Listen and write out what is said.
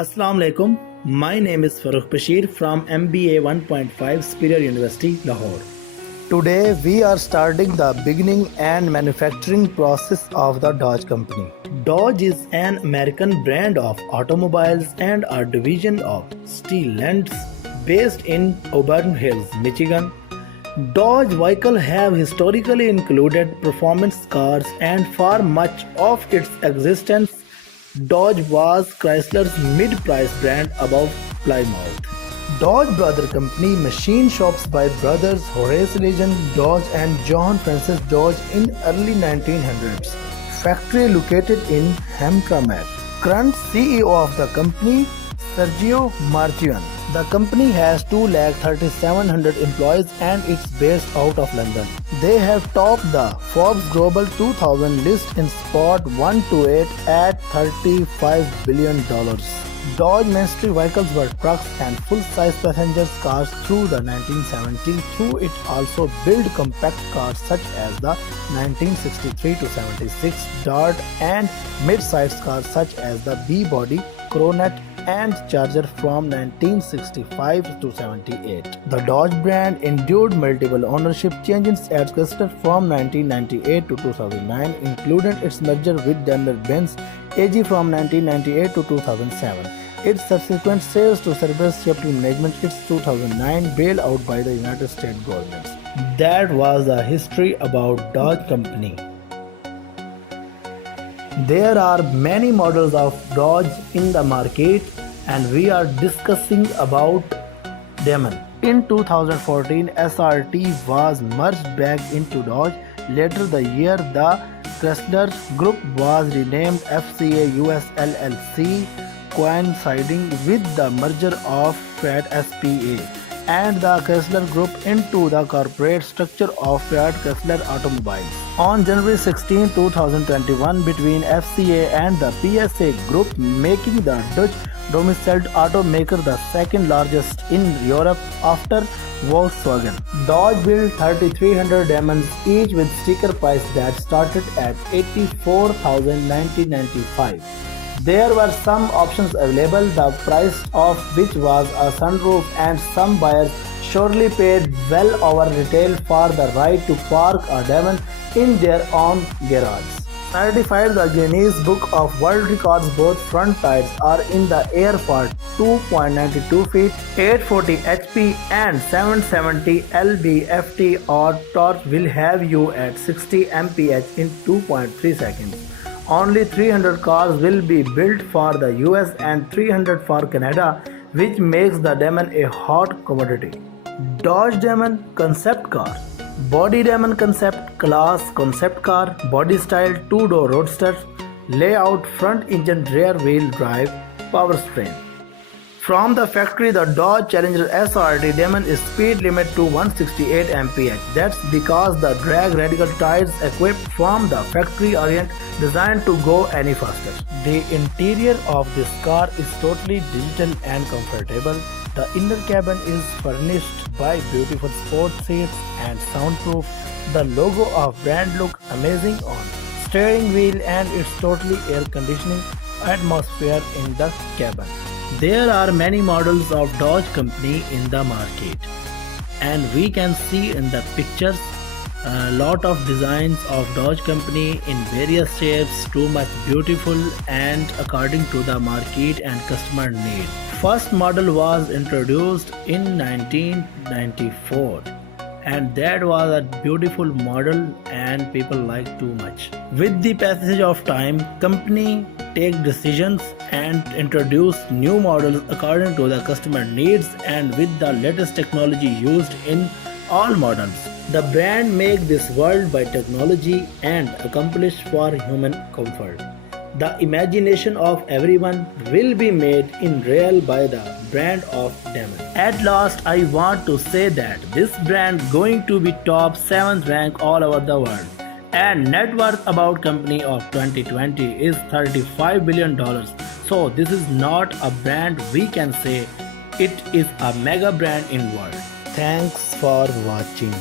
Assalamu alaikum. My name is Farooq Bashir from MBA 1.5 Superior University, Lahore. Today we are starting the beginning and manufacturing process of the Dodge company. Dodge is an American brand of automobiles and a division of Stellantis based in Auburn Hills, Michigan. Dodge vehicles have historically included performance cars, and for much of its existence, Dodge was Chrysler's mid-price brand above Plymouth. Dodge Brother Company machine shops by brothers Horace Legend Dodge and John Francis Dodge in early 1900s. Factory located in Hamtramck. Current CEO of the company, Sergio Marchionne. The company has 2,37,000 employees and it's based out of London. They have topped the Forbes Global 2000 list in spot 1 to 8 at $35 billion. Dodge mainstream vehicles were trucks and full-size passenger cars through the 1970s. Through it also built compact cars such as the 1963 to 76 Dart and mid-sized cars such as the B-Body, Coronet and Charger from 1965 to 78. The Dodge brand endured multiple ownership changes at Chrysler from 1998 to 2009, including its merger with Daimler-Benz AG from 1998 to 2007. Its subsequent sales to Cerberus Capital Management, its 2009 bailout by the United States government. That was the history about Dodge company. There are many models of Dodge in the market and we are discussing about Demon. In 2014, SRT was merged back into Dodge. Later the year, the Chrysler Group was renamed FCA US LLC, coinciding with the merger of Fiat SPA and the Chrysler Group into the corporate structure of Fiat Chrysler Automobiles. On January 16, 2021, between FCA and the PSA Group, making the Dutch domiciled automaker the second largest in Europe after Volkswagen. Dodge built 3,300 Demons, each with sticker price that started at $84,995. There were some options available, the price of which was a sunroof, and some buyers surely paid well over retail for the right to park a Demon in their own garage. Certified the Guinness Book of World Records, both front tires are in the air for 2.92 feet, 840 HP and 770 lb-ft or torque will have you at 60 mph in 2.3 seconds. Only 300 cars will be built for the US and 300 for Canada, which makes the Demon a hot commodity. Dodge Demon Concept Car. Body Demon Concept Class Concept Car. Body style 2-door roadster. Layout front engine rear wheel drive powertrain. From the factory, the Dodge Challenger SRT Demon is speed limit to 168 mph. That's because the drag radial tires equipped from the factory aren't designed to go any faster. The interior of this car is totally digital and comfortable. The inner cabin is furnished by beautiful sport seats and soundproof. The logo of brand look amazing on steering wheel and it's totally air conditioning atmosphere in the cabin. There are many models of Dodge company in the market and we can see in the pictures a lot of designs of Dodge company in various shapes, too much beautiful and according to the market and customer need. First model was introduced in 1994 and that was a beautiful model and people like too much. With the passage of time, company take decisions and introduce new models according to the customer needs and with the latest technology used in all models. The brand make this world by technology and accomplished for human comfort. The imagination of everyone will be made in real by the brand of Demon. At last, I want to say that this brand going to be top 7th rank all over the world. And net worth about company of 2020 is $35 billion. So this is not a brand we can say it is a mega brand in world. Thanks for watching.